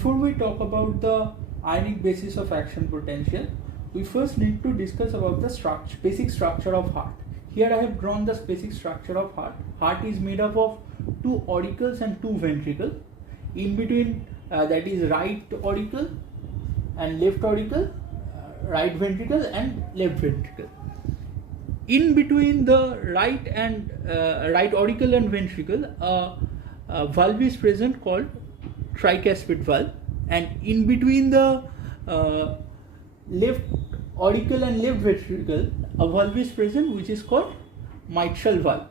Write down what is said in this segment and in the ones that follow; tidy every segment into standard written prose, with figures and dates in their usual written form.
before we talk about the ionic basis of action potential, we first need to discuss about the basic structure of heart. Here I have drawn the basic structure of heart. Heart is made up of two auricles and two ventricles. In between, that is right auricle and left auricle, right ventricle and left ventricle. In between the right auricle and ventricle, a valve is present called tricuspid valve, and in between the left auricle and left ventricle, a valve is present which is called mitral valve.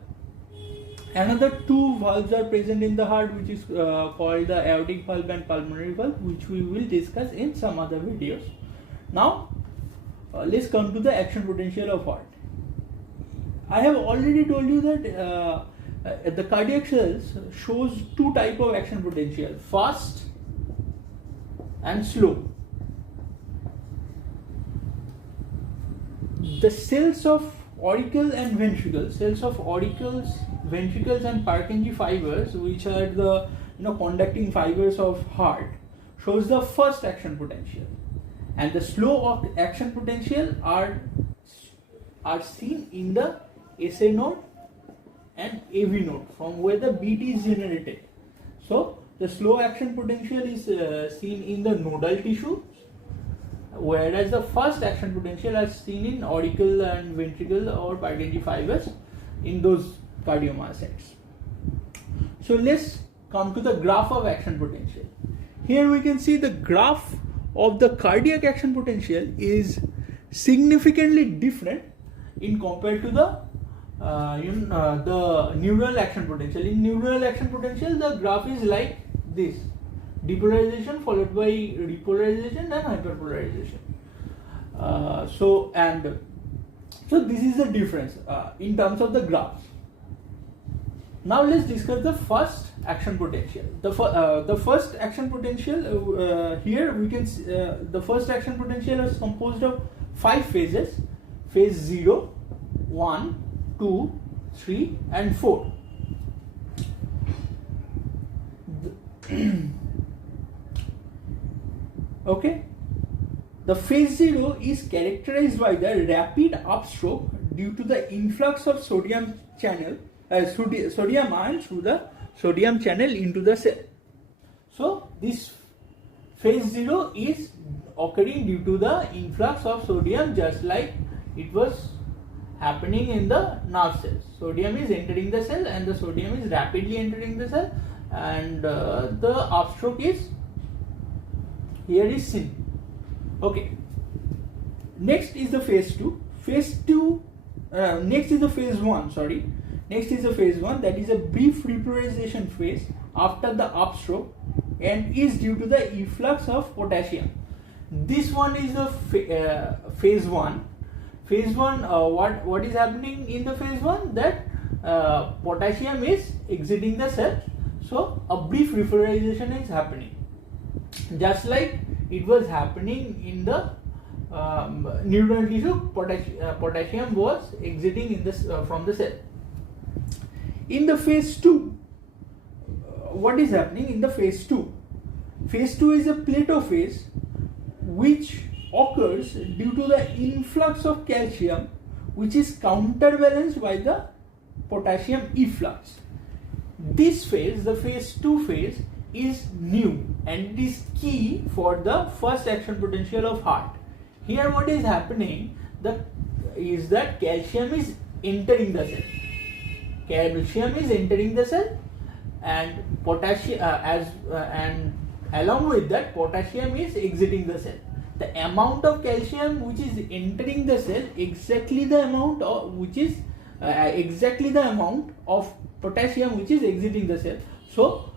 Another two valves are present in the heart, which is called the aortic valve and pulmonary valve, which we will discuss in some other videos. Now let's come to the action potential of heart. I have already told you that the cardiac cells shows two type of action potential, fast and slow. The cells of auricle and ventricle, cells of auricles, ventricles and Purkinje fibers, which are the conducting fibers of heart, shows the first action potential, and the slow action potential are seen in the SA node and AV node, from where the beat is generated. So the slow action potential is seen in the nodal tissue, whereas the first action potential is seen in auricle and ventricle or Purkinje fibers in those cardiomyocytes. So let's come to the graph of action potential. Here we can see the graph of the cardiac action potential is significantly different in compared to the neural action potential. In neural action potential, the graph is like this: depolarization followed by repolarization and hyperpolarization. So this is the difference in terms of the graphs. Now let's discuss the first action potential. The first action potential, here we can see, the first action potential is composed of 5 phases: phase 0, 1, 2, 3 and 4. Okay, the phase 0 is characterized by the rapid upstroke due to the influx of sodium ions through the sodium channel into the cell. So this phase 0 is occurring due to the influx of sodium, just like it was happening in the nerve cells. Sodium is entering the cell, and the sodium is rapidly entering the cell, and the upstroke is here is seen. Okay. Next is the phase 2. Next is the phase 1. Sorry. Next is the phase 1, that is a brief repolarization phase after the upstroke, and is due to the efflux of potassium. This one is the phase 1. Phase 1, what is happening in the phase 1? That potassium is exiting the cell, so a brief repolarization is happening, just like it was happening in the neural tissue. Potassium was exiting in this from the cell. In the phase 2, what is happening in the phase 2? Phase 2 is a plateau phase which occurs due to the influx of calcium, which is counterbalanced by the potassium efflux. This phase, the phase 2 phase, is new and it is key for the first action potential of heart. Here what is happening is that calcium is entering the cell. Calcium is entering the cell, and potassium and along with that potassium is exiting the cell. The amount of calcium which is entering the cell exactly the amount of potassium which is exiting the cell. So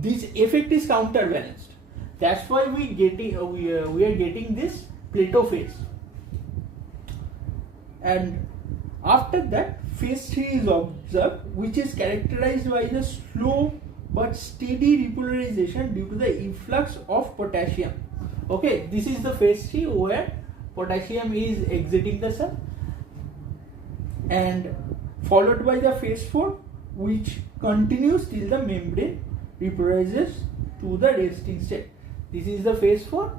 this effect is counterbalanced. That's why we are getting this plateau phase. And after that, phase 3 is observed, which is characterized by the slow but steady repolarization due to the efflux of potassium. Okay, this is the phase 3 where potassium is exiting the cell, and followed by the phase 4, which continues till the membrane repolarizes to the resting state. This is the phase 4.